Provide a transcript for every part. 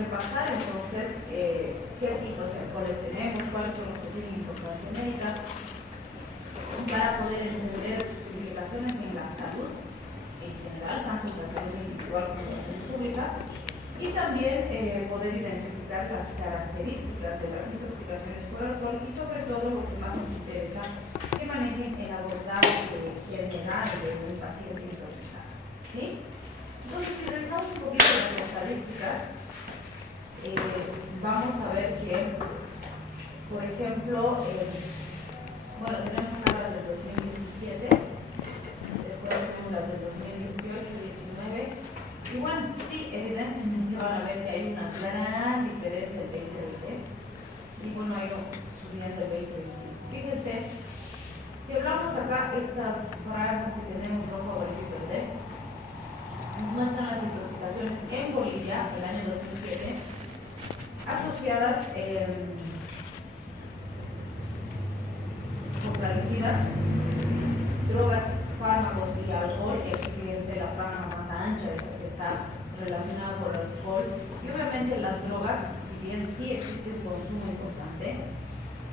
repasar entonces qué tipos de alcoholes tenemos, cuáles son los que tienen importancia médica, para poder entender sus implicaciones en la salud en general, tanto en la salud individual como en la salud pública, y también poder identificar las características de las intoxicaciones por alcohol y sobre todo lo que más nos interesa, que manejen el abordaje general de un paciente intoxicado. ¿Sí? Entonces, si revisamos un poquito las estadísticas, vamos a ver que, por ejemplo, bueno, tenemos unas del 2017, después tenemos las del 2018, 19, y bueno, sí, evidentemente van a ver que hay una gran diferencia el 2020, y bueno, ha ido subiendo el 2021. Fíjense, si hablamos acá, estas franjas que tenemos rojo, amarillo y verde, nos muestran las intoxicaciones en Bolivia del año 2007, asociadas con plaguicidas, drogas, fármacos y alcohol, que aquí fíjense la franja más ancha que está relacionada con el alcohol, y obviamente las drogas, si bien sí existe un consumo importante,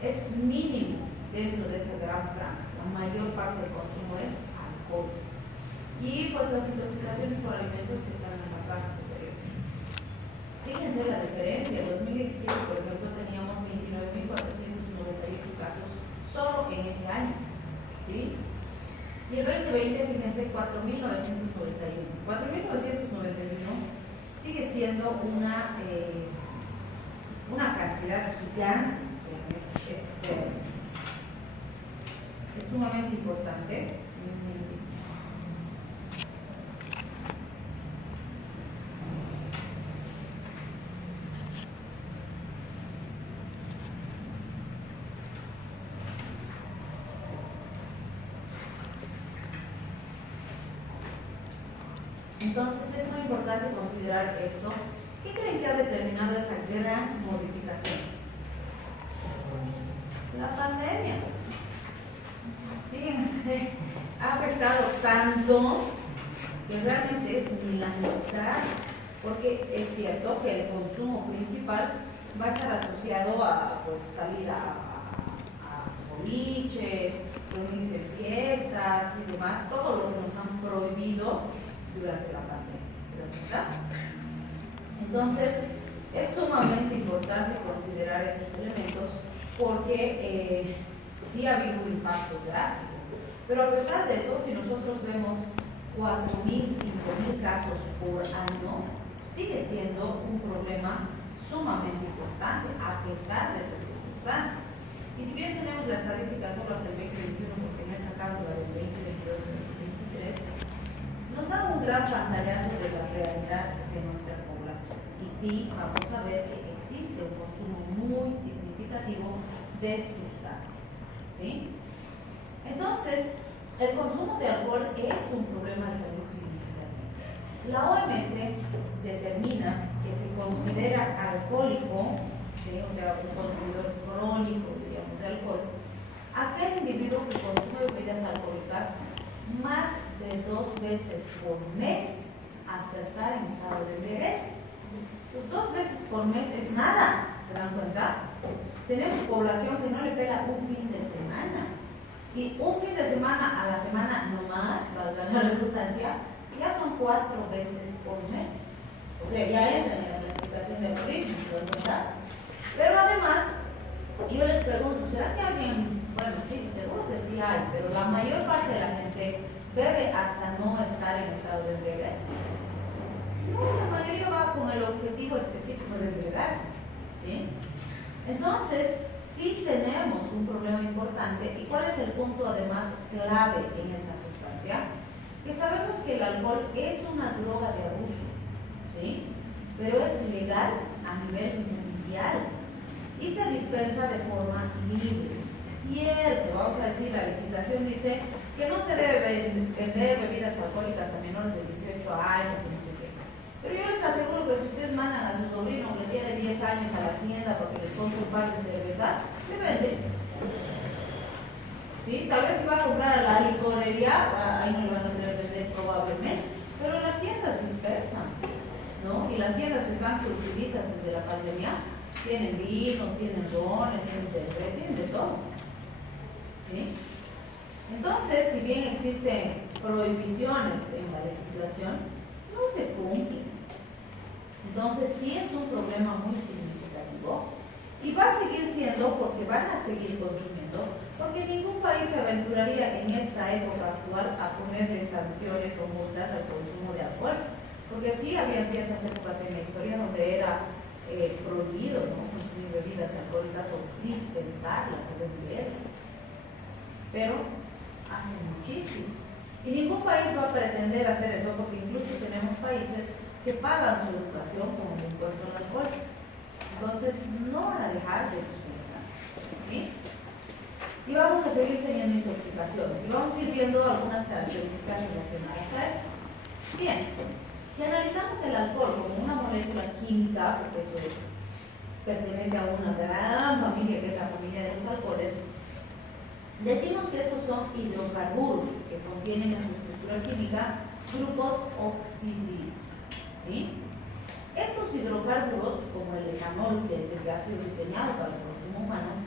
es mínimo dentro de esta gran franja. La mayor parte del consumo es alcohol. Y pues las intoxicaciones por alimentos que están en la franja superior. Fíjense la diferencia. En 2017, por ejemplo, teníamos 29.498 casos solo en ese año. ¿Sí? Y el 2020, fíjense, 4.991. 4.991 sigue siendo una cantidad gigante. Es sumamente importante. Entonces es muy importante considerar esto. ¿Qué creen que ha determinado esta gran modificación? La pandemia. Fíjense, ha afectado tanto que realmente es ni la mitad, porque es cierto que el consumo principal va a estar asociado a pues, salir a boliches, reunirse en fiestas y demás, todo lo que nos han prohibido durante la pandemia, ¿se dan cuenta? Entonces, es sumamente importante considerar esos elementos porque sí ha habido un impacto drástico. Pero a pesar de eso, si nosotros vemos 4.000, 5.000 casos por año, sigue siendo un problema sumamente importante a pesar de esas circunstancias. Y si bien tenemos la estadística solo hasta el 2021, porque no he sacado la del 2022 y 2023, nos da un gran pantallazo de la realidad de nuestra población. Y sí, vamos a ver que existe un consumo muy significativo de sustancias. ¿Sí? Entonces, el consumo de alcohol es un problema de salud significativo. La OMS determina que se considera alcohólico, ¿sí? O sea, un consumidor crónico, diríamos, de alcohol, aquel individuo que consume bebidas alcohólicas más de 2 veces por mes hasta estar en estado de embriaguez. Pues 2 veces por mes es nada, ¿se dan cuenta? Tenemos población que no le pega un fin de semana. Y un fin de semana a la semana no más, valga la redundancia, ya son 4 veces por mes. O sea, ya entran en la clasificación de alcoholismo, ¿se dan cuenta? Pero además, yo les pregunto, ¿será que alguien, bueno, sí, seguro que sí hay, pero la mayor parte de la gente bebe hasta no estar en estado de embriaguez? No, la mayoría va con el objetivo específico de embriagarse, ¿sí? Entonces, sí tenemos un problema importante. ¿Y cuál es el punto además clave en esta sustancia? Que sabemos que el alcohol es una droga de abuso, ¿sí? Pero es legal a nivel mundial y se dispensa de forma libre. Cierto, vamos a decir, la legislación dice que no se debe vender bebidas alcohólicas a menores de 18 años y no sé qué. Pero yo les aseguro que si ustedes mandan a su sobrino que tiene 10 años a la tienda porque les compra un par de cervezas, le venden. ¿Sí? Tal vez si va a comprar a la licorería, ahí no le van a querer vender probablemente, pero las tiendas dispersan, ¿no? Y las las tiendas que están surtiditas desde la pandemia, tienen vinos, tienen rones, tienen cerveza, tienen de todo. ¿Sí? Entonces, si bien existen prohibiciones en la legislación, no se cumplen. Entonces, sí es un problema muy significativo y va a seguir siendo porque van a seguir consumiendo, porque ningún país se aventuraría en esta época actual a ponerle sanciones o multas al consumo de alcohol, porque sí había ciertas épocas en la historia donde era prohibido, ¿no?, consumir bebidas alcohólicas o dispensarlas o venderlas, pero hace muchísimo. Y ningún país va a pretender hacer eso porque incluso tenemos países que pagan su educación con el impuesto al alcohol. Entonces no van a dejar de dispensar. ¿Sí? Y vamos a seguir teniendo intoxicaciones. Y vamos a ir viendo algunas características relacionadas a estas. Bien, si analizamos el alcohol como una molécula química, porque eso pertenece a una gran familia que es la familia de los alcoholes, decimos que estos son hidrocarburos que contienen en su estructura química grupos oxidrilos. ¿Sí? Estos hidrocarburos, como el etanol, que es el que ha sido diseñado para el consumo humano,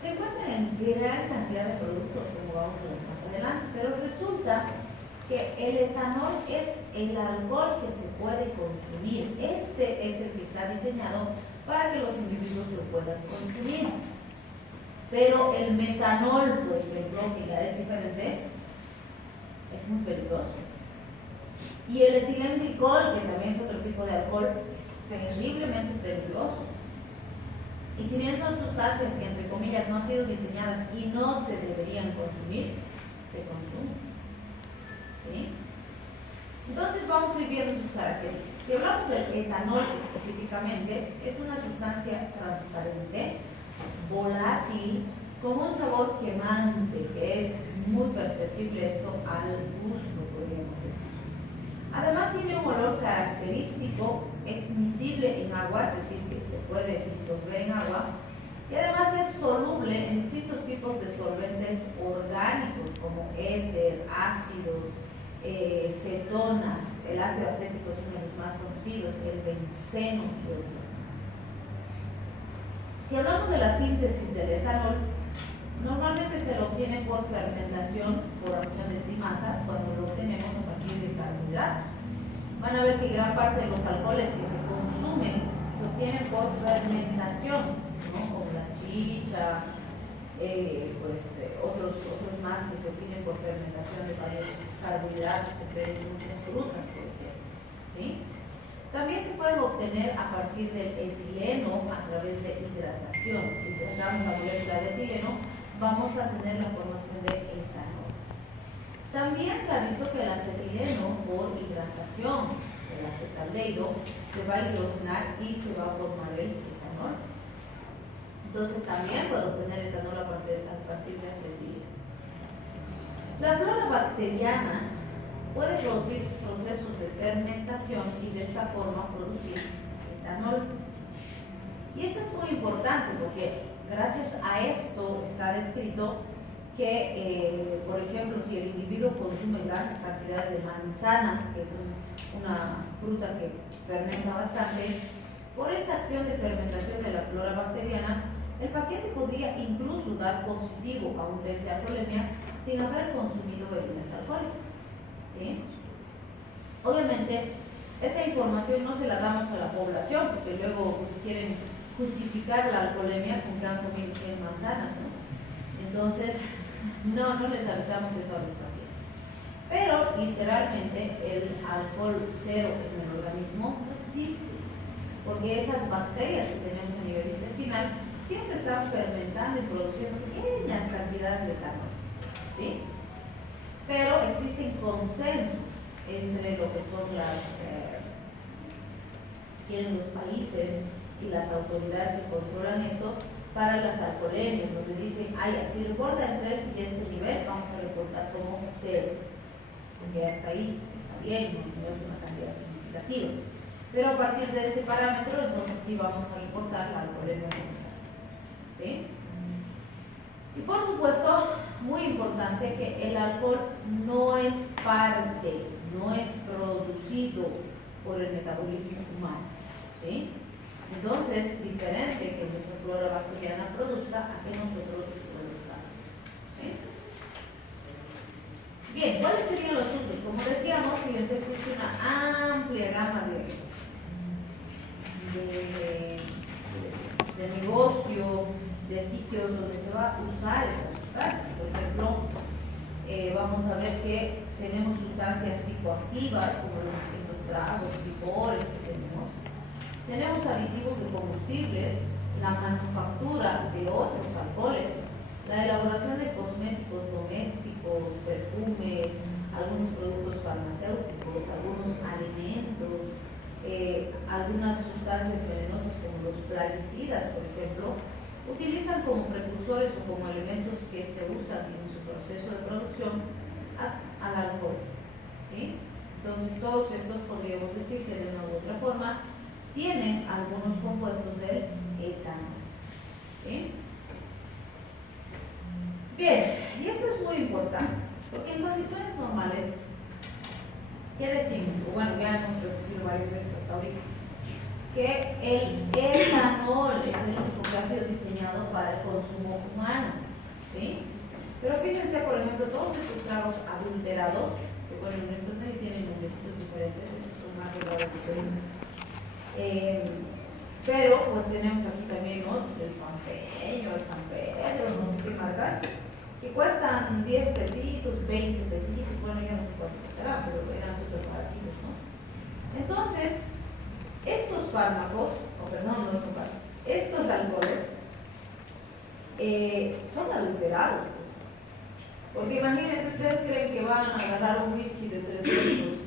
se encuentran en gran cantidad de productos, como vamos a ver más adelante, pero resulta que el etanol es el alcohol que se puede consumir. Este es el que está diseñado para que los individuos lo puedan consumir. Pero el metanol, por ejemplo, que ya es diferente, es muy peligroso. Y el etilenglicol, que también es otro tipo de alcohol, es terriblemente peligroso. Y si bien son sustancias que, entre comillas, no han sido diseñadas y no se deberían consumir, se consumen. ¿Sí? Entonces vamos a ir viendo sus características. Si hablamos del etanol específicamente, es una sustancia transparente, volátil, con un sabor quemante, que es muy perceptible esto al gusto, podríamos decir. Además tiene un olor característico, es miscible en agua, es decir, que se puede disolver en agua, y además es soluble en distintos tipos de solventes orgánicos como éter, ácidos, cetonas. El ácido acético es uno de los más conocidos, el benceno y otros más. Si hablamos de la síntesis del etanol, normalmente se lo obtiene por fermentación, por acción de masas, cuando lo obtenemos a partir de carbohidratos. Van a ver que gran parte de los alcoholes que se consumen se obtienen por fermentación, ¿no?, como la chicha, otros más que se obtienen por fermentación de varios carbohidratos, de muchas frutas, por ejemplo. ¿Sí? También se pueden obtener a partir del etileno a través de hidratación. Si hidratamos la molécula de etileno, vamos a tener la formación de etanol. También se ha visto que el acetileno, por hidratación del acetaldehído, se va a hidrogenar y se va a formar el etanol. Entonces también puedo obtener etanol a partir de acetileno. La flora bacteriana puede producir procesos de fermentación y de esta forma producir etanol. Y esto es muy importante porque gracias a esto está descrito que, por ejemplo, si el individuo consume grandes cantidades de manzana, que es una fruta que fermenta bastante, por esta acción de fermentación de la flora bacteriana, el paciente podría incluso dar positivo a un test de alcoholemia sin haber consumido bebidas alcohólicas. ¿Sí? Obviamente, esa información no se la damos a la población porque luego pues, quieren justificar la alcoholemia con que han comido 100 manzanas, ¿no? Entonces, no les avisamos eso a los pacientes. Pero, literalmente, el alcohol cero en el organismo no existe, porque esas bacterias que tenemos a nivel intestinal siempre están fermentando y produciendo pequeñas cantidades de etanol. ¿Sí? Pero existen consensos entre lo que son los países y las autoridades que controlan esto para las alcoholemias, donde dicen, si reporta en 3 y este nivel, vamos a reportar como 0, porque ya está ahí, está bien, no es una cantidad significativa. Pero a partir de este parámetro, entonces sí vamos a reportar la alcoholemia. ¿Sí? Y por supuesto, muy importante que el alcohol no es parte, no es producido por el metabolismo humano, ¿sí? Entonces, diferente que nuestra flora bacteriana produzca a que nosotros produzcamos, ¿sí? Bien, ¿cuáles serían los usos? Como decíamos, fíjense, existe una amplia gama de negocio, de sitios donde se va a usar estas sustancias. Por ejemplo, vamos a ver que tenemos sustancias psicoactivas como los distintos tragos, licores que tenemos. Tenemos aditivos de combustibles, la manufactura de otros alcoholes, la elaboración de cosméticos domésticos, perfumes, algunos productos farmacéuticos, algunos alimentos, algunas sustancias venenosas como los plaguicidas, por ejemplo, utilizan como precursores o como elementos que se usan en su proceso de producción al alcohol, ¿sí? Entonces todos estos podríamos decir que de una u otra forma tienen algunos compuestos del etanol, ¿sí? Bien, y esto es muy importante, porque en condiciones normales, ¿qué decimos? Bueno, ya hemos repetido varias veces hasta ahorita, que el etanol es el único que ha sido diseñado para el consumo humano, ¿sí? Pero fíjense, por ejemplo, todos estos tragos adulterados, que bueno, en estos medios tienen nombrecitos diferentes, estos son más raros diferentes. Pero pues tenemos aquí también, ¿no? El Pampeño, el San Pedro, no sé qué marcas, que cuestan 10 pesitos, 20 pesitos, bueno, ya no sé cuánto costarán, pero eran súper baratitos, ¿no? Entonces, estos fármacos, no son fármacos, estos alcoholes son adulterados, pues. Porque imagínense, ustedes creen que van a agarrar un whisky de 300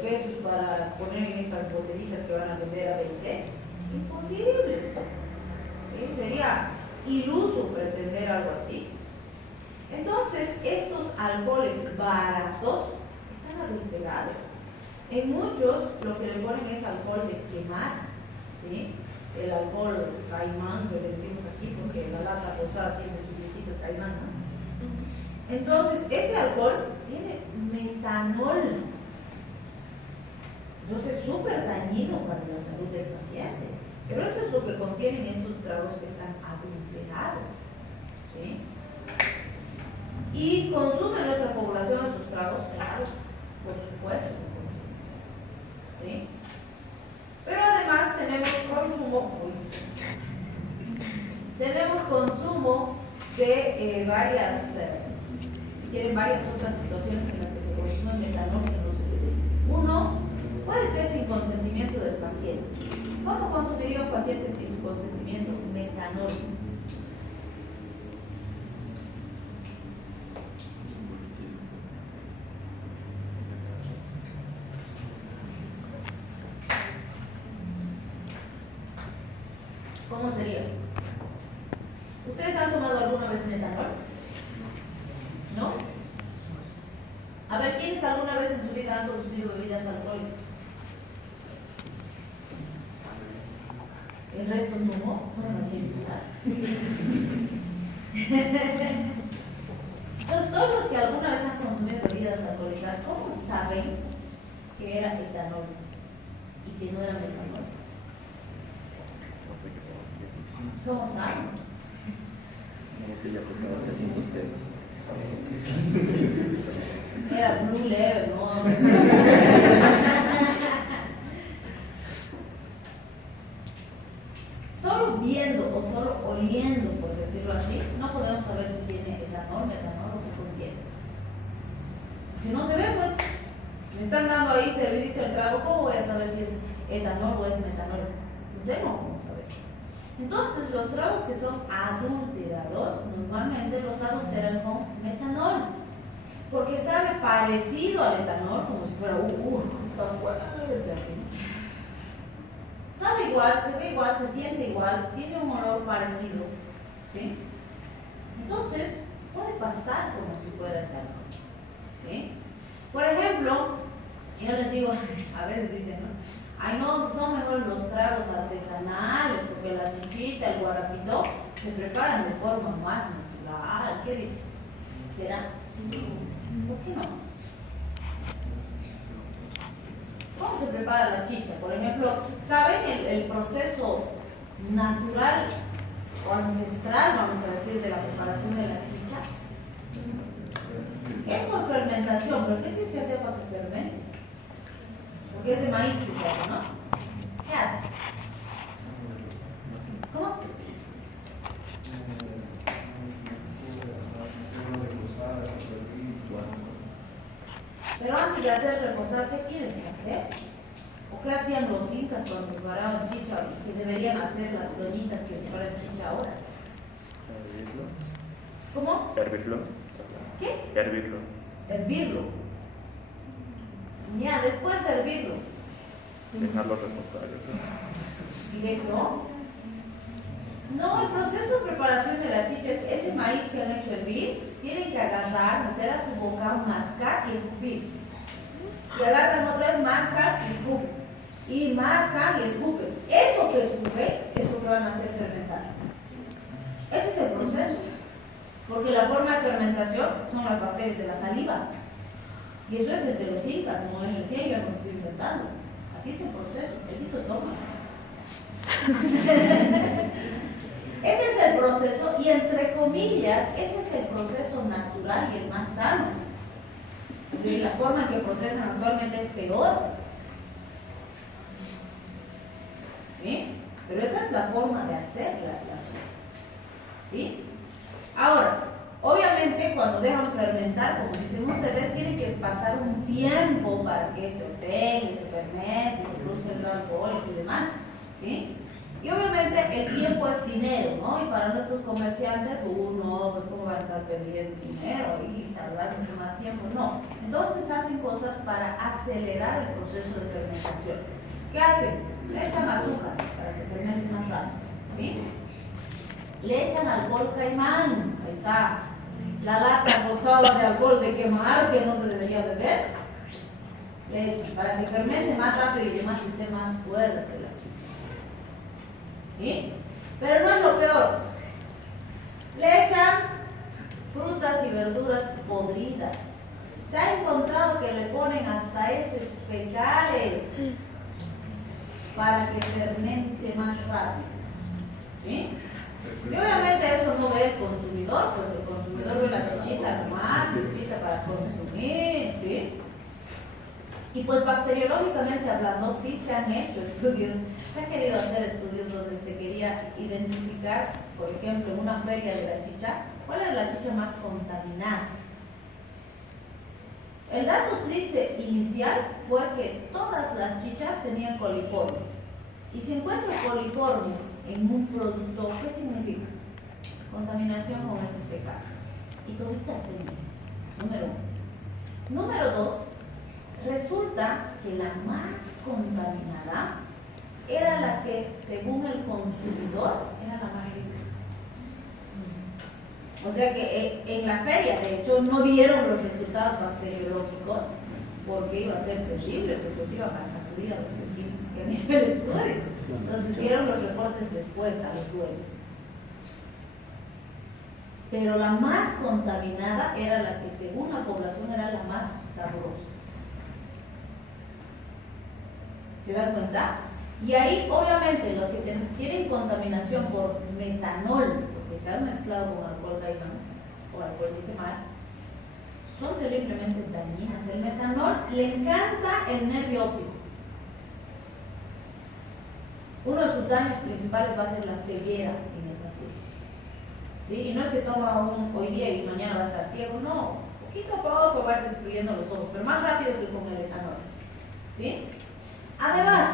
pesos para poner en estas botellitas que van a vender a 20. Imposible, ¿sí? Sería iluso pretender algo así. Entonces, estos alcoholes baratos están adulterados. En muchos lo que le ponen es alcohol de quemar, ¿sí? El alcohol caimán, que le decimos aquí, porque la lata rosada tiene su viejito caimán, ¿no? Entonces, este alcohol tiene metanol. Entonces es súper dañino para la salud del paciente. Pero eso es lo que contienen estos tragos que están adulterados, ¿sí? ¿Y consume nuestra población esos tragos? Claro, por supuesto que consume, ¿sí? Pero además tenemos consumo de varias, si quieren, varias otras situaciones en las que se consume metanol que no se debe. Uno, puede ser sin consentimiento del paciente. ¿Cómo consumiría un paciente sin su consentimiento metanol? ¿Cómo sería? ¿Ustedes han tomado alguna vez metanol? ¿No? A ver, ¿quiénes alguna vez en su vida han consumido bebidas alcohólicas? El resto no, son las Entonces, todos los que alguna vez han consumido bebidas alcohólicas, ¿cómo saben que era etanol y que no era metanol? ¿Cómo saben? Era Blue Level, ¿no? Solo viendo o solo oliendo, por decirlo así, no podemos saber si tiene etanol, metanol o qué contiene. Porque no se ve, pues. Me están dando ahí servidito el trago, ¿cómo voy a saber si es etanol o es metanol? No tengo cómo saber. Entonces, los tragos que son adulterados, normalmente los adulteran con metanol. Porque sabe parecido al etanol, como si fuera, está fuerte, así. Sabe igual, se ve igual, se siente igual, tiene un olor parecido, ¿sí? Entonces, puede pasar como si fuera etanol, ¿sí? Por ejemplo, yo les digo, a veces dicen, ¿no? Ay, no, son mejor los tragos artesanales, porque la chichita, el guarapito, se preparan de forma más natural. ¿Qué dicen? ¿Será? ¿Por qué no? ¿Cómo ¿Cómo se prepara la chicha? Por ejemplo, ¿saben el proceso natural o ancestral, vamos a decir, de la preparación de la chicha? Es por fermentación, pero ¿qué tienes que hacer para que fermente? Porque es de maíz, quizás, ¿no? ¿Qué hace? ¿Cómo? Pero antes de hacer reposar, ¿qué tienes que hacer? ¿O qué hacían los incas cuando preparaban chicha y que deberían hacer las doñitas que preparan chicha ahora? Hervirlo. ¿Cómo? Hervirlo. ¿Qué? Hervirlo. Hervirlo. Ya, después de hervirlo. Dejarlo reposar. ¿Directo? No, el proceso de preparación de la chicha es ese maíz que han hecho hervir, tienen que agarrar, meter a su boca, mascar y escupir. Y agarran otra vez, mascan y escupen. Y mascan y escupen. Eso que escupen es lo que van a hacer fermentar. Ese es el proceso. Porque la forma de fermentación son las bacterias de la saliva. Y eso es desde los incas, no es recién, yo no lo estoy inventando. Así es el proceso. Besito, toma. Ese es el proceso, y entre comillas, ese es el proceso natural y el más sano. Y la forma en que procesan actualmente es peor. ¿Sí? Pero esa es la forma de hacer la chicha. ¿Sí? Ahora, obviamente cuando dejan fermentar, como dicen ustedes, tiene que pasar un tiempo para que se pegue, se fermente, se produzca el alcohol y demás. ¿Sí? Y obviamente el tiempo es dinero, ¿no? Y para nuestros comerciantes, uno, pues cómo van a estar perdiendo dinero y tardar mucho más tiempo. No. Entonces hacen cosas para acelerar el proceso de fermentación. ¿Qué hacen? Le echan azúcar para que fermente más rápido, ¿sí? Le echan alcohol caimán, ahí está, la lata rosada de alcohol de quemar que no se debería beber. Le echan para que fermente más rápido y además esté más fuerte la chicha. ¿Sí? Pero no es lo peor. Le echan frutas y verduras podridas. Se ha encontrado que le ponen hasta heces fecales para que fermente más rápido. ¿Sí? Y obviamente eso no ve el consumidor, pues el consumidor ve la chichita nomás, lista para consumir, ¿sí? Y pues bacteriológicamente hablando, sí se han hecho estudios, se han querido hacer estudios donde se quería identificar, por ejemplo, en una feria de la chicha, cuál era la chicha más contaminada. El dato triste inicial fue que todas las chichas tenían coliformes. Y si encuentro coliformes en un producto, ¿qué significa? Contaminación con heces fecales. Y toditas tenían. Número uno. Número dos. Resulta que la más contaminada era la que, según el consumidor, era la más rica. O sea que en la feria, de hecho, no dieron los resultados bacteriológicos porque iba a ser terrible, porque se iban a sacudir a los químicos que han hecho el estudio. Entonces dieron los reportes después a los dueños. Pero la más contaminada era la que, según la población, era la más sabrosa. ¿Se dan cuenta? Y ahí, obviamente, los que tienen contaminación por metanol, porque se han mezclado con alcohol caimán o alcohol de quemar, son terriblemente dañinas. El metanol le encanta el nervio óptico. Uno de sus daños principales va a ser la ceguera en el paciente. ¿Sí? Y no es que toma hoy día y mañana va a estar ciego, no. Poquito a poco va a ir destruyendo los ojos, pero más rápido que con el etanol. ¿Sí? Además,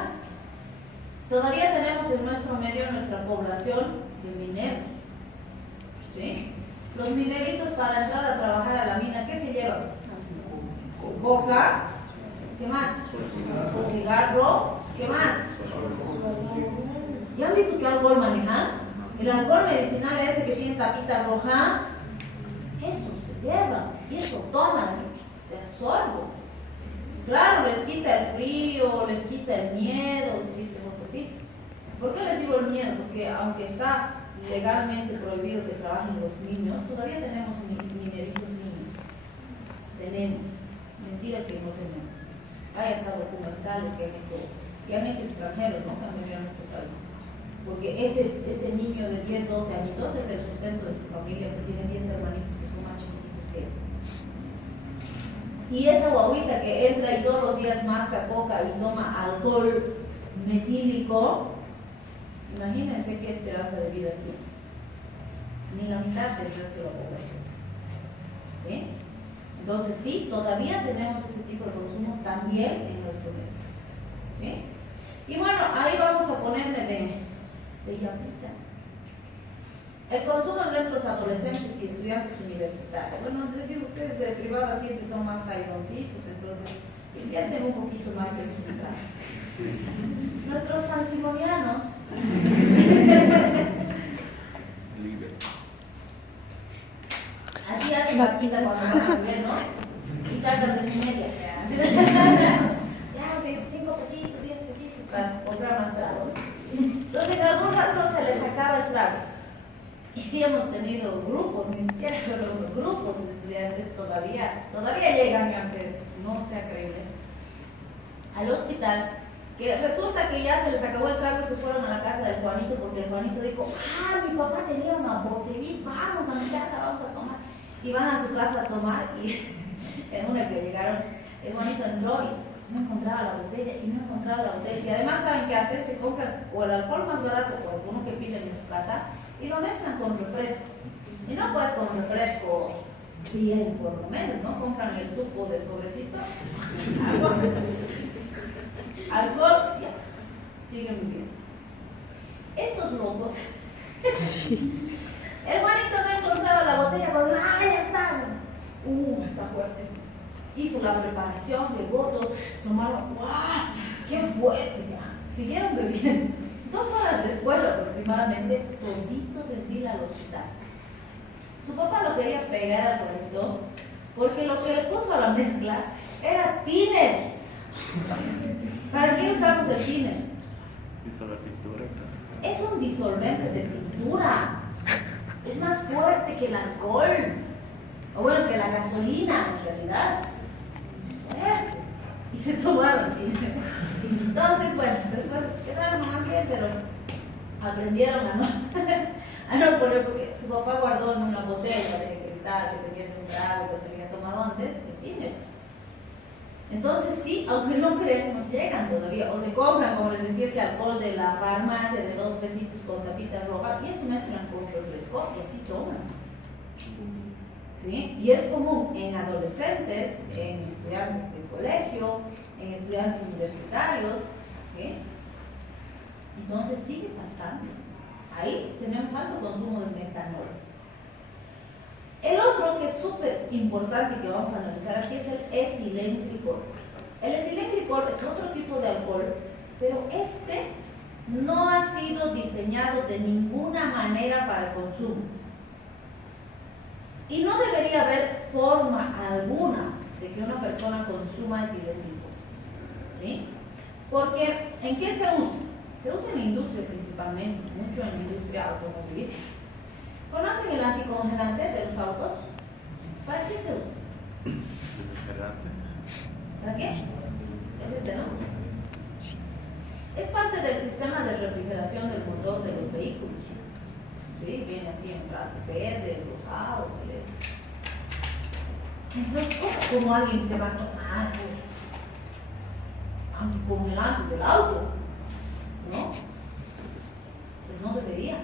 todavía tenemos en nuestro medio, en nuestra población, de mineros. ¿Sí? Los mineritos para entrar a trabajar a la mina, ¿qué se llevan? Su coca, ¿qué más? Su cigarro, ¿qué más? ¿Ya han visto qué alcohol manejan? El alcohol medicinal ese que tiene tapita roja, eso se lleva y eso toman, te absorbo. Claro, les quita el frío, les quita el miedo, sí, seguro que sí. ¿Por qué les digo el miedo? Porque aunque está legalmente prohibido que trabajen los niños, todavía tenemos mineritos niños. Tenemos. Mentira que no tenemos. hay hasta documentales que han hecho extranjeros, ¿no? Que han venido a nuestro país. Porque ese niño de 10, 12 añitos es el sustento de su familia, que tiene 10 hermanitos que son más chiquitos que él. Y esa guaguita que entra y todos los días masca coca y toma alcohol metílico, imagínense qué esperanza de vida tiene. Ni la mitad del resto de la población. ¿Sí? Entonces sí, todavía tenemos ese tipo de consumo también en nuestro medio. ¿Sí? Y bueno, ahí vamos a ponerle de llamita. El consumo de nuestros adolescentes y estudiantes universitarios. Bueno, les digo, ustedes de privada siempre son más jaironcitos, entonces invierten un poquito más en sus trajes. Nuestros sansimonianos así hacen la quita cuando van a beber, ¿no? Y saltan de su media. Ya, 5 pesitos, 10 pesitos para comprar más trago. Entonces en algún rato se les acaba el trago. Y sí hemos tenido grupos, ni siquiera solo grupos de estudiantes todavía llegan, aunque no sea creíble, al hospital, que resulta que ya se les acabó el trago y se fueron a la casa del Juanito porque el Juanito dijo, mi papá tenía una botellita, vamos a mi casa, vamos a tomar. Y van a su casa a tomar y en una que llegaron, el Juanito entró y no encontraba la botella y además saben qué hacer, se compran o el alcohol más barato o alguno que piden en su casa y lo mezclan con refresco. Y no puedes con refresco bien por lo menos, ¿no? Compran el suco de sobrecito, alcohol, ya, siguen viviendo. Estos locos, el Juanito no encontraba la botella cuando, ya está. Está fuerte. Hizo la preparación, llegó, todos tomaron, ¡guau! ¡Qué fuerte! Ya. Siguieron bebiendo. 2 horas después aproximadamente, toditos en fila al hospital. Su papá lo quería pegar al Juanito porque lo que le puso a la mezcla era tiner. ¿Para qué usamos el tiner? Disolver pintura. Es un disolvente de pintura. Es más fuerte que el alcohol. O bueno, que la gasolina en realidad. Es fuerte. Y se tomaron tiner. Entonces, bueno, después quedaron más bien, pero aprendieron a no poner, porque su papá guardó en una botella de cristal que tenía de un trago que se había tomado antes, el tiner. Entonces sí, aunque no creemos, llegan todavía, o se compran, como les decía, ese alcohol de la farmacia de 2 pesitos con tapita roja, y eso mezclan con refresco y así toman. ¿Sí? Y es común en adolescentes, en estudiantes de colegio, en estudiantes universitarios, ¿sí? Entonces sigue pasando. Ahí tenemos alto consumo de metanol. El otro que es súper importante que vamos a analizar aquí es el etilenglicol. El etilenglicol es otro tipo de alcohol, pero este no ha sido diseñado de ninguna manera para el consumo. Y no debería haber forma alguna de que una persona consuma etilenglicol. ¿Sí? Porque, ¿en qué se usa? Se usa en la industria principalmente, mucho en la industria automovilística. ¿Conocen el anticongelante de los autos? ¿Para qué se usa? ¿Para qué? Es este, ¿no? Es parte del sistema de refrigeración del motor de los vehículos. ¿Sí? Viene así en frasco verde, rosado, celeste. Entonces, ¿cómo alguien se va a tomar anticongelante del auto? ¿No? Pues no debería.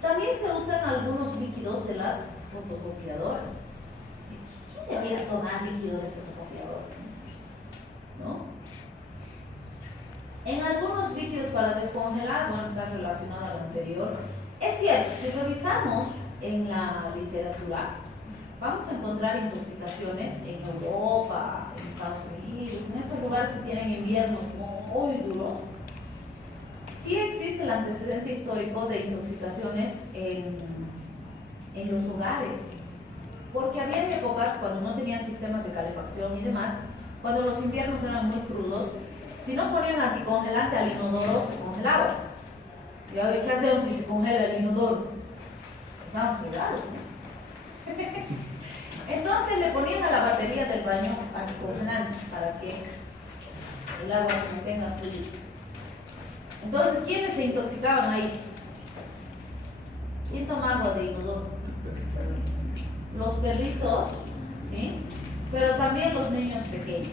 También se usan algunos líquidos de las fotocopiadoras. ¿Quién se va a ir a tomar líquido de fotocopiadora? ¿No? En algunos líquidos para descongelar, bueno, está relacionado a lo anterior. Es cierto, si revisamos en la literatura, vamos a encontrar intoxicaciones en Europa, en Estados Unidos, en estos lugares que tienen inviernos muy duros. Sí existe el antecedente histórico de intoxicaciones en los hogares, porque había épocas cuando no tenían sistemas de calefacción y demás, cuando los inviernos eran muy crudos, si no ponían anticongelante al inodoro, se congelaba. ¿Y ahora qué hacemos si se congela el inodoro? Estamos fregados, ¿no? Entonces le ponían a la batería del baño anticongelante para que el agua que mantenga fluido. Entonces, ¿quiénes se intoxicaban ahí? ¿Quién toma agua de inodoro? Los perritos, ¿sí? Pero también los niños pequeños.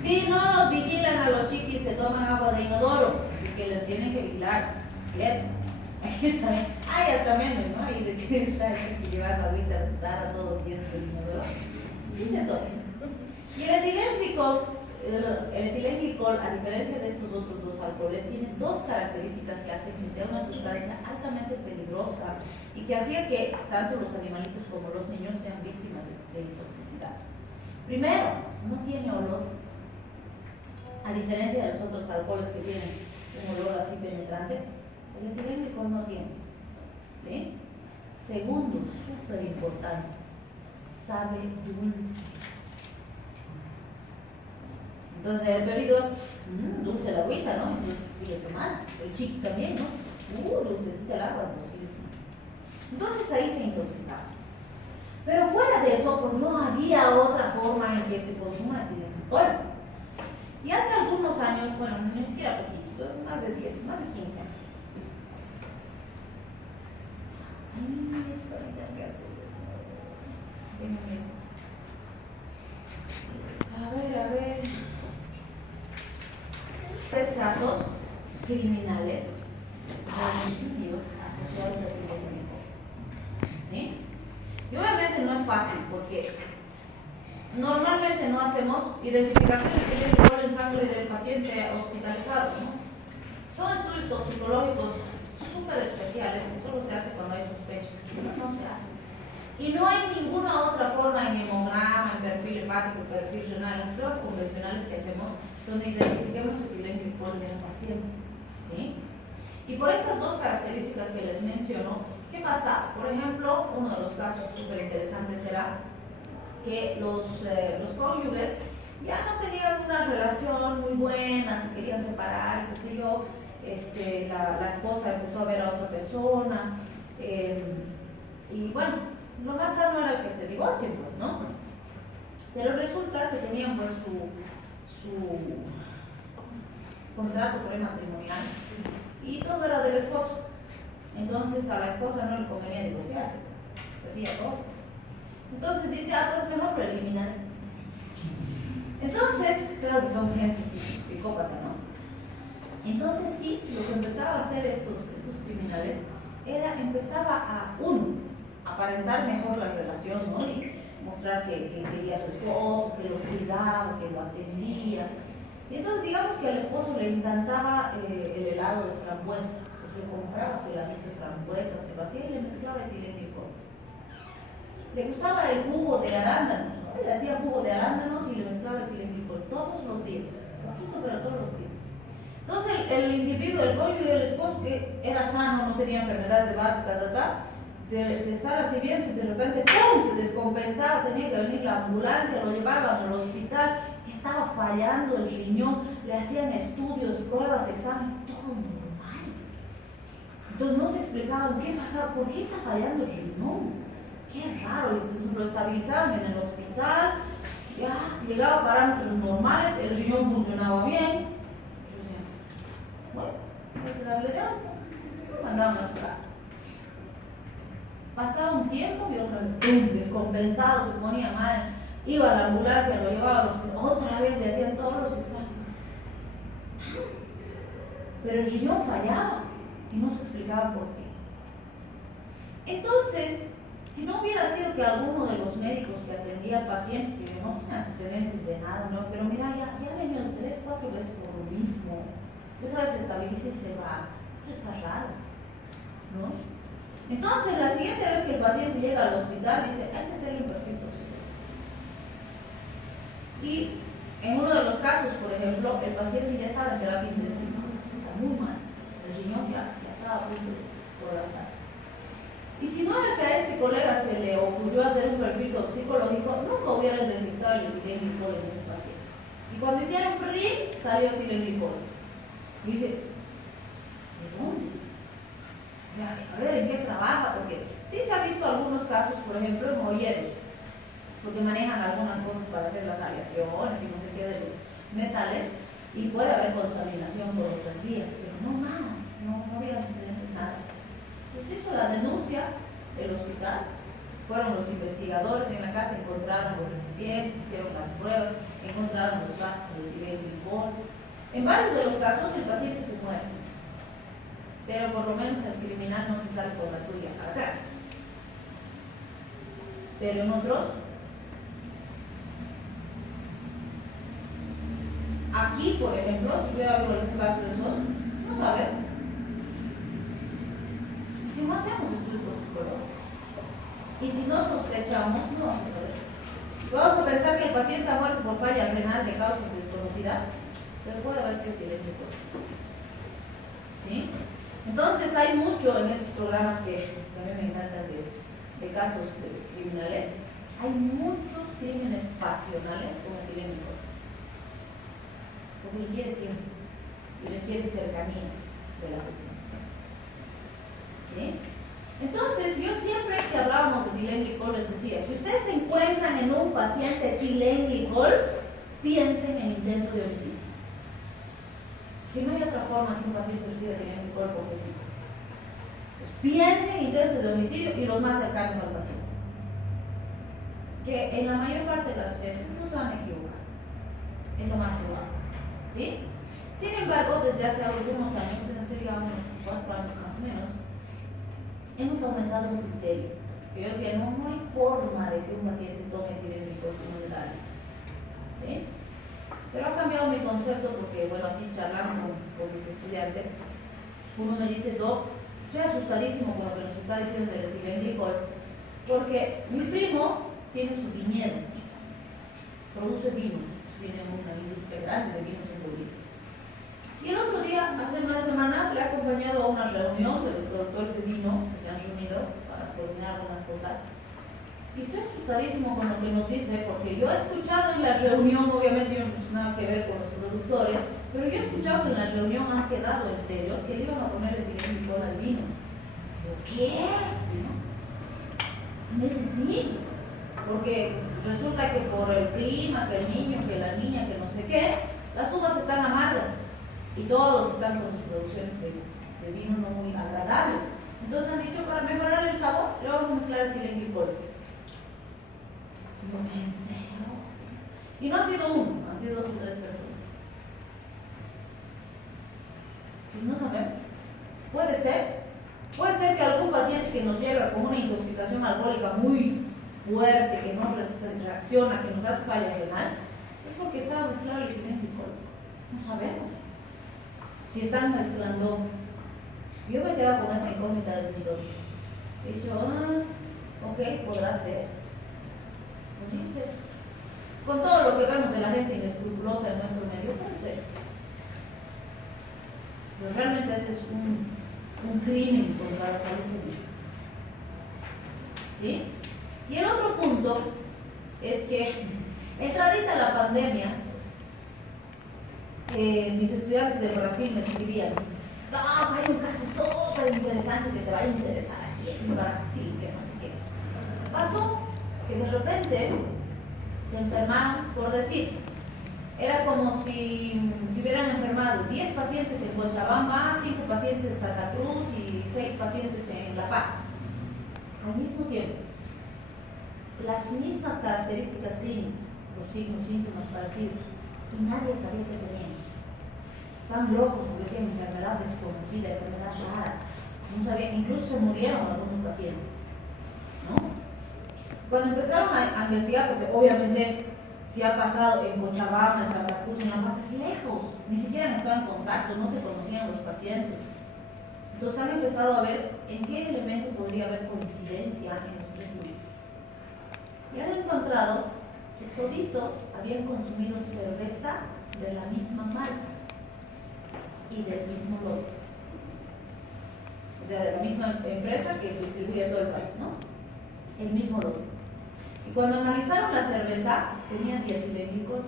Si no los vigilan a los chiquis, se toman agua de inodoro, así que les tienen que vigilar, ¿cierto? Hay hasta memes, ¿no? Y de que está el chiqui llevando agüita a dar a todos días del inodoro. Sí se toma. Y el etilenglicol, a diferencia de estos otros dos alcoholes, tiene dos características que hacen que sea una sustancia altamente peligrosa y que hacía que tanto los animalitos como los niños sean víctimas de toxicidad. Primero, no tiene olor, a diferencia de los otros alcoholes que tienen un olor así penetrante, el etilenglicol no tiene, ¿sí? Segundo, súper importante, sabe dulce. Entonces el perrito, dulce la agüita, ¿no? Entonces sigue tomando. El chiqui también, ¿no? Dulcecita el agua, entonces ahí se intoxicaba. Pero fuera de eso, pues no había otra forma en que se consuma etilenglicol. Y hace algunos años, bueno, ni siquiera poquito, más de 10, más de 15 años. Ay, eso ahorita que hace. A ver. Casos criminales de homicidios asociados al etilenglicol. ¿Sí? Y obviamente no es fácil porque normalmente no hacemos identificación de etilenglicol en sangre del paciente hospitalizado, ¿no? Son estudios toxicológicos súper especiales que solo se hace cuando hay sospecha, no se hace. Y no hay ninguna otra forma en hemograma, en perfil hepático, perfil renal, las pruebas convencionales que hacemos donde identifiquemos etilenglicol en el paciente, ¿sí? Y por estas dos características que les menciono, ¿qué pasa? Por ejemplo, uno de los casos súper interesantes era que los cónyuges ya no tenían una relación muy buena, se querían separar, qué sé yo, la esposa empezó a ver a otra persona, y bueno, lo más sano era que se divorcien, pues, ¿no? Pero resulta que tenían pues su contrato prematrimonial y todo era del esposo. Entonces a la esposa no le convenía divorciarse, pues, pedía todo. Entonces dice, pues mejor lo eliminaré. Entonces, claro que son gente psicópata, ¿no? Entonces sí, lo que empezaba a hacer estos criminales era, empezaba a aparentar mejor la relación, ¿no? Y mostrar que quería a su esposo, que lo cuidaba, que lo atendía. Y entonces digamos que al esposo le encantaba el helado de frambuesa. Entonces le compraba su heladito de frambuesa, se lo hacía y le mezclaba etilenglicol. Le gustaba el jugo de arándanos, ¿no? Le hacía jugo de arándanos y le mezclaba etilenglicol todos los días, poquito pero todos los días. Entonces el individuo, el cónyuge del esposo, que era sano, no tenía enfermedades de base, de estar así bien, de repente ¡pum!, se descompensaba, tenía que venir la ambulancia, lo llevaban al hospital, estaba fallando el riñón, le hacían estudios, pruebas, exámenes, todo normal. Entonces no se explicaban qué pasaba, por qué está fallando el riñón. Qué raro, entonces lo estabilizaban en el hospital, ya llegaba a parámetros normales, el riñón funcionaba bien. Bueno, hay que darle de alta, lo mandaban a su casa. Pasaba un tiempo y otra vez, ¡pum!, descompensado, se ponía mal, iba a la ambulancia, lo llevaba al hospital, otra vez le hacían todos los exámenes. Pero el riñón fallaba y no se explicaba por qué. Entonces, si no hubiera sido que alguno de los médicos que atendía al paciente, que no tiene antecedentes de nada, ¿no? Pero mira, ya ha venido 3, 4 veces por lo mismo, otra vez se estabiliza y se va, esto está raro, ¿no? Entonces, la siguiente vez que el paciente llega al hospital, dice, hay que hacerle un perfil toxicológico. Y en uno de los casos, por ejemplo, el paciente ya estaba en terapia intensiva, está muy mal, el riñón ya estaba a punto de colapsar. Y si no era que a este colega se le ocurrió hacer un perfil toxicológico, nunca hubieran detectado el etilenglicol en ese paciente. Y cuando hicieron PRI, salió etilenglicol. Y dice, ¿de dónde? A ver, ¿en qué trabaja? Porque sí se han visto algunos casos, por ejemplo, en joyeros, porque manejan algunas cosas para hacer las aleaciones y no sé qué de los metales, y puede haber contaminación por otras vías, pero no nada, no había antecedentes, nada. Pues hizo la denuncia del hospital, fueron los investigadores en la casa, encontraron los recipientes, hicieron las pruebas, encontraron los frascos de etilenglicol. En varios de los casos el paciente se muere, pero por lo menos el criminal no se sale con la suya a la cara. Pero en otros, aquí por ejemplo, si hubiera habido algún caso de esos, no sabemos. Y no hacemos estudios toxicológicos. Y si no sospechamos, no vamos a saber. Vamos a pensar que el paciente ha muerto por falla renal de causas desconocidas, pero puede haber sido epiléptico. ¿Sí? Entonces hay mucho en estos programas que a mí me encantan de casos criminales, hay muchos crímenes pasionales con etilenglicol. Porque requiere tiempo y requiere cercanía del asesino. ¿Sí? Entonces, yo siempre que hablábamos de etilenglicol les decía, si ustedes se encuentran en un paciente etilenglicol, piensen en intento de homicidio. Si no hay otra forma que un paciente reciba etilenglicol porque sí. Pues piensen en intentos de homicidio y los más cercanos al paciente. Que en la mayor parte de las veces no se van a equivocar. Es lo más probable. ¿Sí? Sin embargo, desde hace algunos años, desde hace digamos unos 4 años más o menos, hemos aumentado un criterio. Yo decía, no hay forma de que un paciente tome etilenglicol si no le da. ¿Sí? Pero ha cambiado mi concepto porque, bueno, así charlando con mis estudiantes, uno me dice, Doc, estoy asustadísimo con lo que nos está diciendo del etilenglicol, porque mi primo tiene su viñedo, produce vinos, tiene una industria grande de vinos en Bolivia. Y el otro día, hace una semana, le he acompañado a una reunión de los productores de vino que se han reunido para coordinar algunas cosas. Y estoy asustadísimo con lo que nos dice, porque yo he escuchado en la reunión, obviamente yo no tengo nada que ver con los productores, pero yo he escuchado que en la reunión han quedado entre ellos que le iban a poner etilenglicol al vino. Yo, ¿qué? Y me dice, sí, porque resulta que por el clima, que el niño, que la niña, que no sé qué, las uvas están amargas y todos están con sus producciones de vino no muy agradables. Entonces han dicho, para mejorar el sabor, le vamos a mezclar etilenglicol. Yo, ¿en serio? Y no ha sido uno, han sido 2 o 3 personas. Pues no sabemos. Puede ser que algún paciente que nos llega con una intoxicación alcohólica muy fuerte, que no reacciona, que nos hace falla renal, es porque estaba mezclado el etilenglicol. No sabemos. Si están mezclando, yo me quedo con esa incógnita desde mi dosis. He dicho, ok, podrá ser. Con todo lo que vemos de la gente inescrupulosa en nuestro medio, puede ser. Pero realmente ese es un crimen contra la salud pública. ¿Sí? Y el otro punto es que, entradita la pandemia, mis estudiantes de Brasil me escribían, no, hay un caso súper interesante que te va a interesar aquí en Brasil, que no sé qué. Pasó que de repente se enfermaron, por decir, era como si hubieran enfermado 10 pacientes en Cochabamba, 5 pacientes en Santa Cruz y 6 pacientes en La Paz, al mismo tiempo. Las mismas características clínicas, los signos, síntomas parecidos, y nadie sabía qué tenían. Estaban locos porque decían enfermedad desconocida, enfermedad rara, no sabían, incluso se murieron algunos pacientes, ¿no? Cuando empezaron a investigar, porque obviamente si ha pasado en Cochabamba, en Santa Cruz, en La Paz, es lejos, ni siquiera han estado en contacto, no se conocían los pacientes. Entonces han empezado a ver en qué elemento podría haber coincidencia en los 3 grupos. Y han encontrado que toditos habían consumido cerveza de la misma marca y del mismo lote. O sea, de la misma empresa que distribuye a todo el país, ¿no? El mismo lote. Y cuando analizaron la cerveza, tenían dietilenglicol.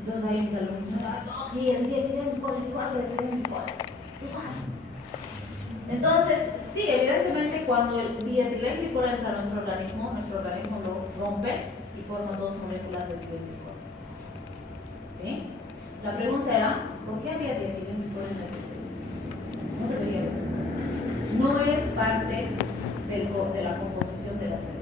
Entonces ahí mis alumnos me dijeron, no, aquí el dietilenglicol es igual que el etilenglicol. Tú sabes. Entonces, sí, evidentemente cuando el dietilenglicol entra a nuestro organismo lo rompe y forma 2 moléculas de etilenglicol. ¿Sí? La pregunta era, ¿por qué había dietilenglicol en la cerveza? No debería haber. No es parte de la composición de la cerveza.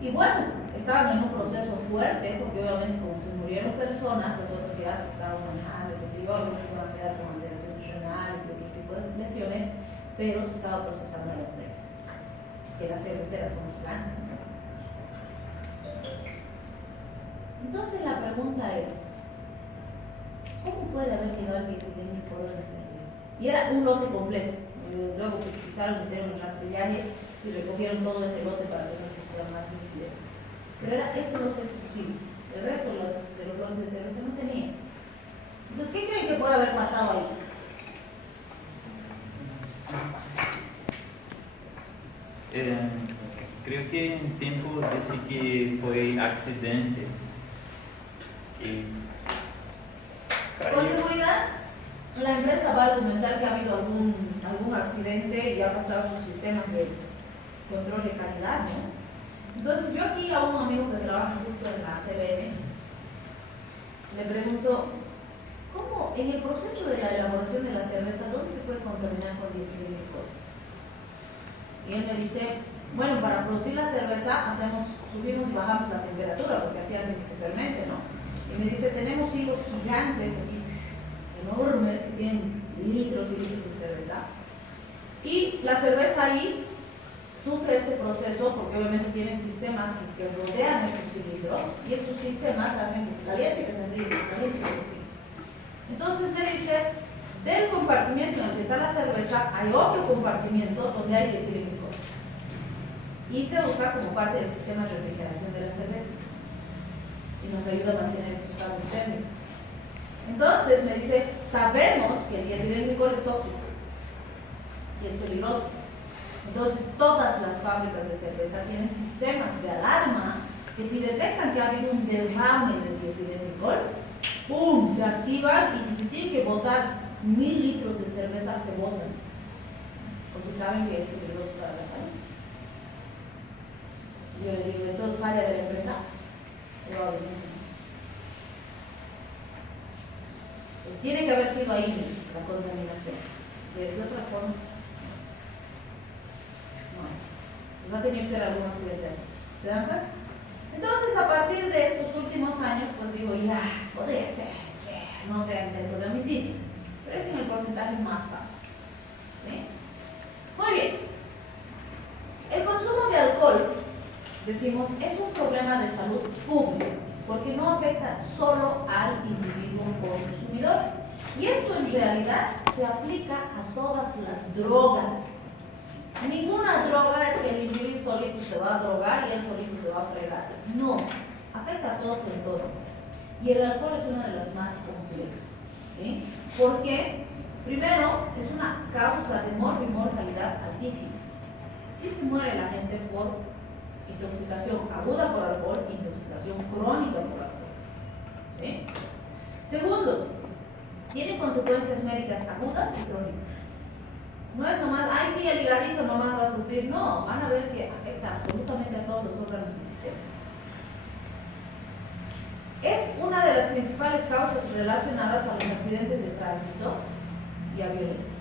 Y bueno, estaban en un proceso fuerte, porque obviamente como se murieron personas, las otras ya se estaban manejando, que se yo, algunos iban a quedar con alteraciones renales y otro tipo de lesiones, pero se estaba procesando la empresa, que las cerveceras son gigantes. Entonces la pregunta es, ¿cómo puede haber llegado el dietilenglicol a la cerveza? Y era un lote completo. Luego pues hicieron el rastrillaje y recogieron todo ese lote para que no existiera más incidentes. Pero era ese lote exclusivo. El resto de los lotes de cerveza no tenía. Entonces, ¿qué creen que puede haber pasado ahí? Creo que en tiempo dice que fue accidente. Con seguridad, la empresa va a argumentar que ha habido algún accidente y ha pasado sus sistemas de control de calidad, ¿no? Entonces yo aquí a un amigo que trabaja justo en la CBN le pregunto, ¿cómo en el proceso de la elaboración de la cerveza, dónde se puede contaminar con dietilenglicol? Y él me dice, bueno, para producir la cerveza subimos y bajamos la temperatura, porque así hacen que se fermente, ¿no? Y me dice, tenemos hilos gigantes, así, enormes, que tienen litros y litros de cerveza. Y la cerveza ahí sufre este proceso porque obviamente tienen sistemas que rodean estos cilindros y esos sistemas hacen que se caliente, que se enfríe, que se caliente, que se enfríe. Entonces me dice, del compartimiento en el que está la cerveza hay otro compartimiento donde hay dietilenglicol y se usa como parte del sistema de refrigeración de la cerveza y nos ayuda a mantener esos cambios térmicos. Entonces me dice, sabemos que el dietilenglicol es tóxico y es peligroso. Entonces todas las fábricas de cerveza tienen sistemas de alarma que si detectan que ha habido un derrame de dietilenglicol, ¡pum!, se activan y si se tienen que botar 1000 litros de cerveza, se botan porque saben que es peligroso para la salud. Yo le digo, entonces falla de la empresa, probablemente. Pues tiene que haber sido ahí la contaminación. De otra forma, no ha tenido que ser algún accidente así. ¿Se dan cuenta? Entonces, a partir de estos últimos años, pues digo, ya, podría ser que no sea intento de homicidio, pero es en el porcentaje más bajo. ¿Sí? Muy bien. El consumo de alcohol, decimos, es un problema de salud pública, porque no afecta solo al individuo consumidor. Y esto en realidad se aplica a todas las drogas. Ninguna droga es que el individuo solito se va a drogar y él solito se va a fregar. No, afecta a todo su entorno. Y el alcohol es una de las más complejas. ¿Sí? Porque, primero, es una causa de mortalidad altísima. Sí se muere la gente por intoxicación aguda por alcohol, intoxicación crónica por alcohol. ¿Sí? Segundo, tiene consecuencias médicas agudas y crónicas. No es nomás, ay sí, el hígadito nomás va a sufrir. No, van a ver que afecta absolutamente a todos los órganos y sistemas. Es una de las principales causas relacionadas a los accidentes de tránsito y a violencia.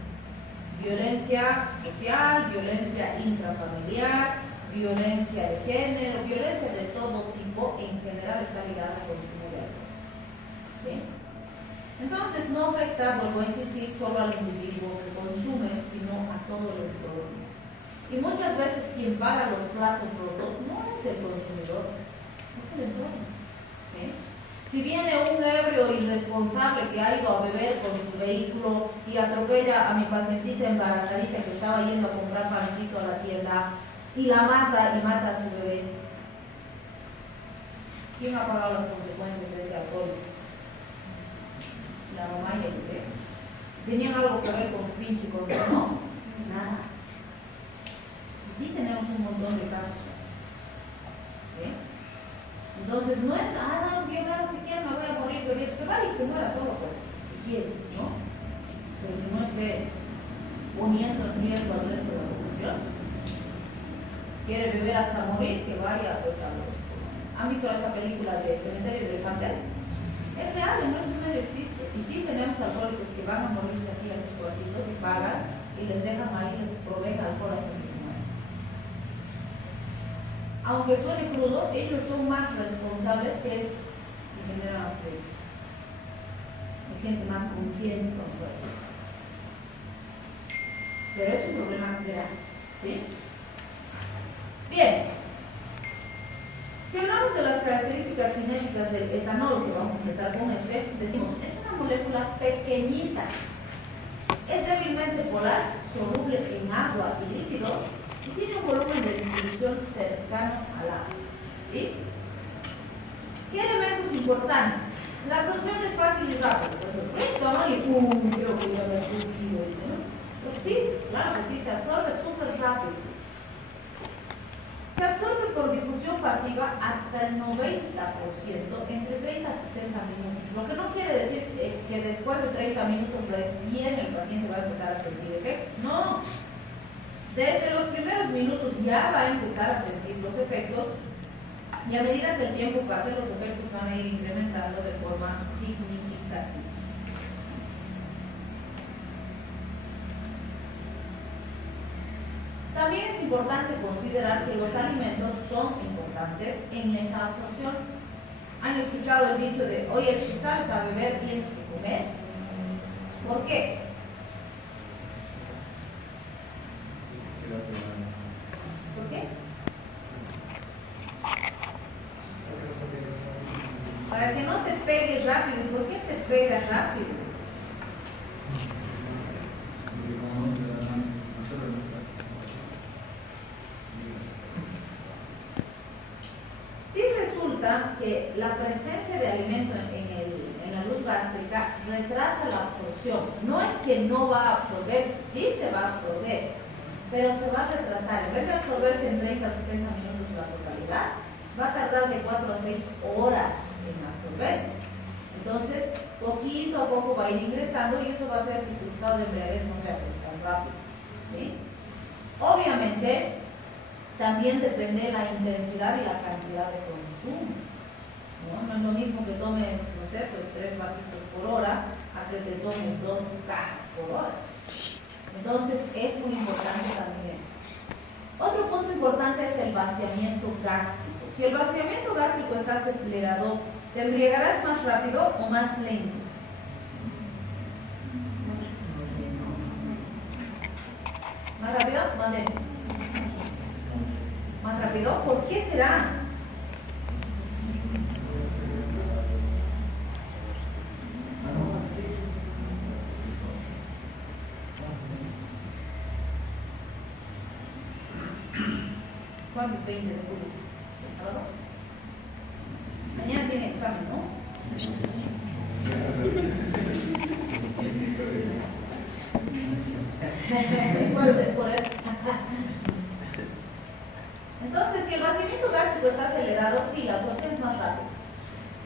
Violencia social, violencia intrafamiliar, violencia de género, violencia de todo tipo, en general está ligada al consumo de alcohol. ¿Sí? Entonces no afecta, vuelvo a insistir, solo al individuo que consume, sino a todo el entorno. Y muchas veces quien paga los platos rotos no es el consumidor, es el entorno. ¿Sí? Si viene un ebrio irresponsable que ha ido a beber con su vehículo y atropella a mi pacientita embarazadita que estaba yendo a comprar pancito a la tienda y la mata y mata a su bebé, ¿quién ha pagado las consecuencias de ese alcohol? La mamá y el bebé. ¿Tenían algo que ver con su pinche control? No, nada. Y sí tenemos un montón de casos así. ¿Sí? Entonces no es, no, si yo si quiero me voy a morir bebiendo, que vale que se muera solo, pues, si quiere, ¿no? Pero que no esté poniendo en riesgo al resto de la población. Quiere beber hasta morir, que vaya pues a los... ¿Han visto esa película de Cementerio de Elefantes? Es real, en nuestro medio existe. Y sí tenemos alcohólicos que van a morirse así a sus cuartitos y pagan y les dejan ahí, les proveen alcohol hasta que se mueren. Aunque suene crudo, ellos son más responsables que estos y generan accidentes. Es gente más consciente, vamos a decir. Pero es un problema grave, ¿sí? Bien. Si hablamos de las características cinéticas del etanol, que vamos a empezar con decimos, es una molécula pequeñita, es débilmente polar, soluble en agua y líquidos, y tiene un volumen de distribución cercano al agua, ¿sí? ¿Qué elementos importantes? La absorción es fácil y rápida, pues el recto, ¿no? Y ¡pum! Creo que ya lo he subido, dice, ¿no? Pues sí, claro que sí, se absorbe súper rápido. Se absorbe por difusión pasiva hasta el 90%, entre 30 a 60 minutos. Lo que no quiere decir que después de 30 minutos recién el paciente va a empezar a sentir efectos. No. Desde los primeros minutos ya va a empezar a sentir los efectos y a medida que el tiempo pase los efectos van a ir incrementando de forma significativa. También es importante considerar que los alimentos son importantes en esa absorción. ¿Han escuchado el dicho de, oye, si sales a beber tienes que comer? ¿Por qué? ¿Por qué? Para que no te pegues rápido. ¿Por qué te pegas rápido? Sí resulta que la presencia de alimento en la luz gástrica retrasa la absorción. No es que no va a absorberse, sí se va a absorber, pero se va a retrasar. En vez de absorberse en 30 o 60 minutos la totalidad, va a tardar de 4 a 6 horas en absorberse. Entonces, poquito a poco va a ir ingresando y eso va a hacer que tu estado de embriaguez no sea pues tan rápido, ¿sí? Obviamente, también depende de la intensidad y la cantidad de consumo, ¿no? No es lo mismo que tomes, no sé, pues 3 vasitos por hora a que te tomes 2 cajas por hora. Entonces, es muy importante también eso. Otro punto importante es el vaciamiento gástrico. Si el vaciamiento gástrico está acelerado, ¿te embriagarás más rápido o más lento? ¿Más rápido? ¿Más lento? ¿Más rápido? ¿Por qué será? ¿Cuándo es 20 de julio? ¿El sábado? Mañana tiene examen, ¿no? Puede ser por eso. Entonces, si el vaciamiento gástrico está acelerado, sí, la absorción es más rápida.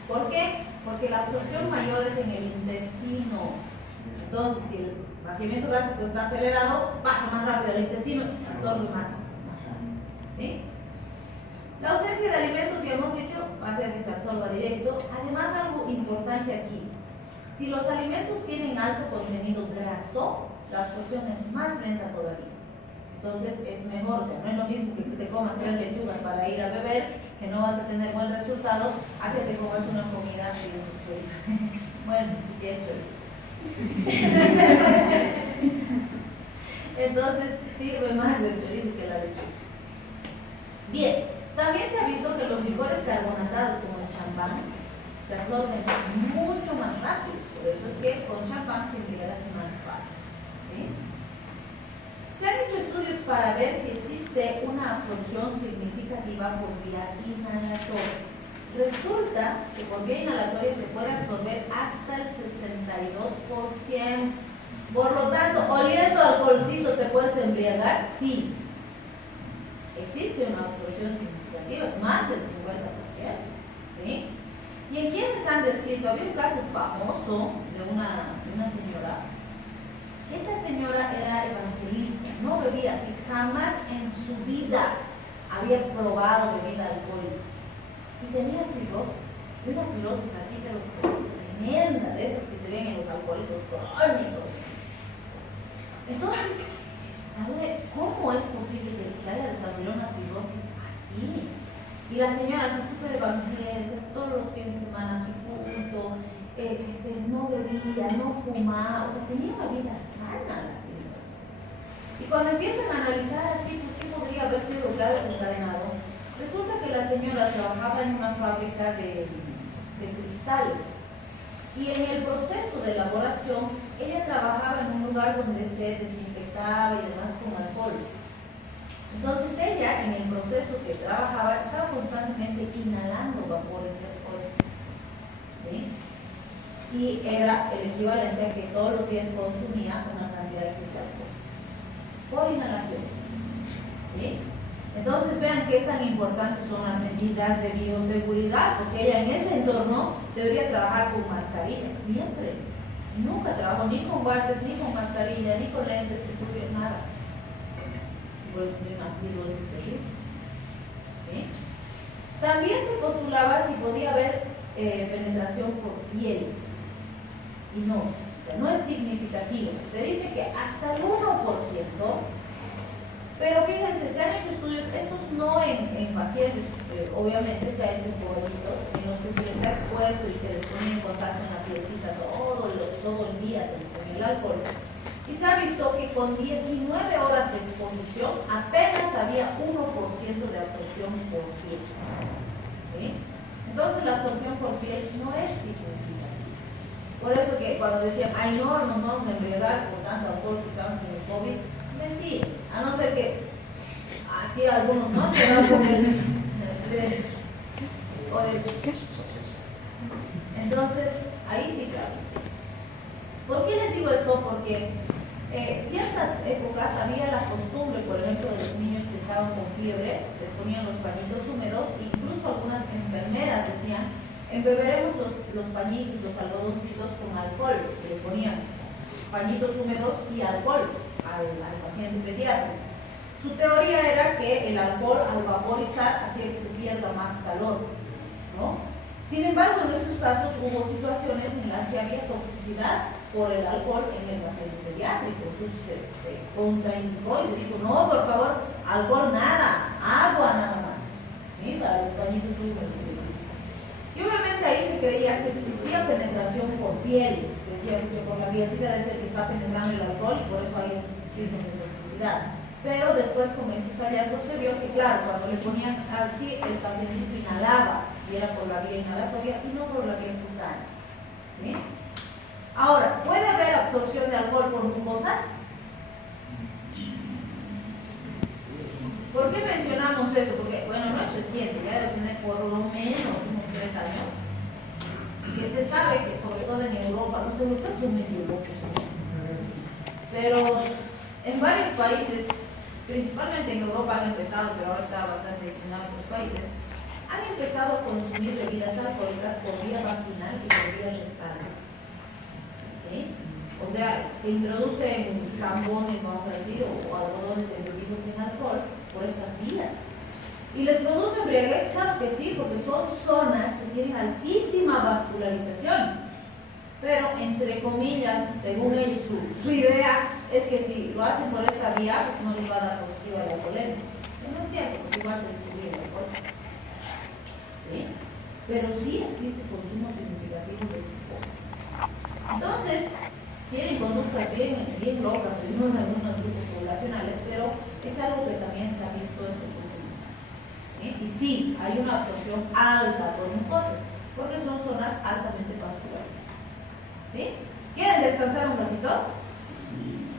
¿Por qué? Porque la absorción mayor es en el intestino. Entonces, si el vaciamiento gástrico está acelerado, pasa más rápido al intestino y se absorbe más rápido. ¿Sí? La ausencia de alimentos, ya hemos dicho, va a hacer que se absorba directo. Además, algo importante aquí. Si los alimentos tienen alto contenido graso, la absorción es más lenta todavía. Entonces es mejor, o sea, no es lo mismo que te comas 3 lechugas para ir a beber, que no vas a tener buen resultado, a que te comas una comida y un chorizo. Bueno, si quieres chorizo. Entonces sirve más el chorizo que la lechuga. Bien, también se ha visto que los licores carbonatados como el champán se absorben mucho más rápido. Por eso es que con champán te embriagas más fácil. ¿Sí? Se han hecho estudios para ver si existe una absorción significativa por vía inhalatoria. Resulta que por vía inhalatoria se puede absorber hasta el 62%. Por lo tanto, oliendo alcoholcito, ¿te puedes embriagar? Sí. Existe una absorción significativa, es más del 50%. ¿Sí? ¿Y en quiénes han descrito? Había un caso famoso de una señora. Esta señora era evangelista, no bebía así, jamás en su vida había probado bebida alcohólica. Y tenía cirrosis, una cirrosis así, pero tremenda, de esas que se ven en los alcohólicos crónicos. Entonces, a ver, ¿cómo es posible que haya desarrollado una cirrosis así? Y la señora así súper evangélica, todos los fines de semana su culto, no bebía, no fumaba, o sea, tenía una vida sana la señora. Y cuando empiezan a analizar así, ¿por qué podría haber sido ya desencadenado? Resulta que la señora trabajaba en una fábrica de cristales. Y en el proceso de elaboración, ella trabajaba en un lugar donde se desinfectaba y demás con alcohol. Entonces ella, en el proceso que trabajaba, estaba constantemente inhalando vapores de alcohol. ¿Sí? Y era el equivalente a que todos los días consumía una cantidad de alcohol por inhalación. ¿Sí? Entonces vean qué tan importantes son las medidas de bioseguridad, porque ella en ese entorno debería trabajar con mascarilla, siempre. Nunca trabajó ni con guantes, ni con mascarilla, ni con lentes, que subir nada. Por eso tiene una cirrosis terrible. ¿Sí? También se postulaba si podía haber penetración por piel. Y no, o sea, no es significativo. Se dice que hasta el 1%. Pero fíjense, se han hecho estudios, estos no en pacientes, obviamente se ha hecho en gorditos, en los que se les ha expuesto y se les pone en contacto en la pielcita todo el día con el alcohol. Y se ha visto que con 19 horas de exposición apenas había 1% de absorción por piel. ¿Sí? Entonces la absorción por piel no es significativa. Por eso que cuando decían, ay no, nos vamos a embriagar por tanto alcohol que usamos en el COVID, mentira, a no ser que así algunos no, pero con el entonces ahí sí claro. ¿Por qué les digo esto? Porque ciertas épocas había la costumbre, por ejemplo, de los niños que estaban con fiebre, les ponían los pañitos húmedos, incluso algunas enfermeras decían, embeberemos los pañitos, los algodoncitos con alcohol, que le ponían pañitos húmedos y alcohol al paciente pediátrico. Su teoría era que el alcohol al vaporizar hacía que se pierda más calor, ¿no? Sin embargo, en esos casos hubo situaciones en las que había toxicidad por el alcohol en el paciente pediátrico. Entonces se contraindicó y se dijo, no, por favor, alcohol nada, agua nada más, ¿sí? Para los pañitos húmedos. Y obviamente ahí se creía que existía penetración por piel, decían que por la viacidad es el que está penetrando el alcohol y por eso hay estos signos de toxicidad. Pero después con estos hallazgos se vio que claro, cuando le ponían así, el pacientito inhalaba y era por la vía inhalatoria y no por la vía cutánea. ¿Sí? Ahora, ¿puede haber absorción de alcohol por mucosas? ¿Por qué mencionamos eso? Porque, bueno, no es reciente, ya debe tener por lo menos unos 3 años, que se sabe que sobre todo en Europa, los europeos son medio locos, pero en varios países, principalmente en Europa han empezado, pero ahora está bastante diseminado en otros países, han empezado a consumir bebidas alcohólicas por vía vaginal y por vía rectal. ¿Sí? O sea, se introducen tampones, vamos a decir, o algodones embebidos en alcohol por estas vías. ¿Y les produce embriaguez? Claro que sí, porque son zonas que tienen altísima vascularización. Pero, entre comillas, según ellos, su idea es que si lo hacen por esta vía, pues no les va a dar positiva la alcoholemia. No es cierto, porque igual se distribuye el alcohol. ¿Sí? Pero sí existe consumo significativo de este tipo. Entonces, tienen conductas bien locas, vivimos en algunos grupos poblacionales, pero es algo que también se ha visto estos últimos años. ¿Sí? Y sí, hay una absorción alta por mucosas, porque son zonas altamente vascularizadas. ¿Sí? ¿Quieren descansar un ratito? Sí.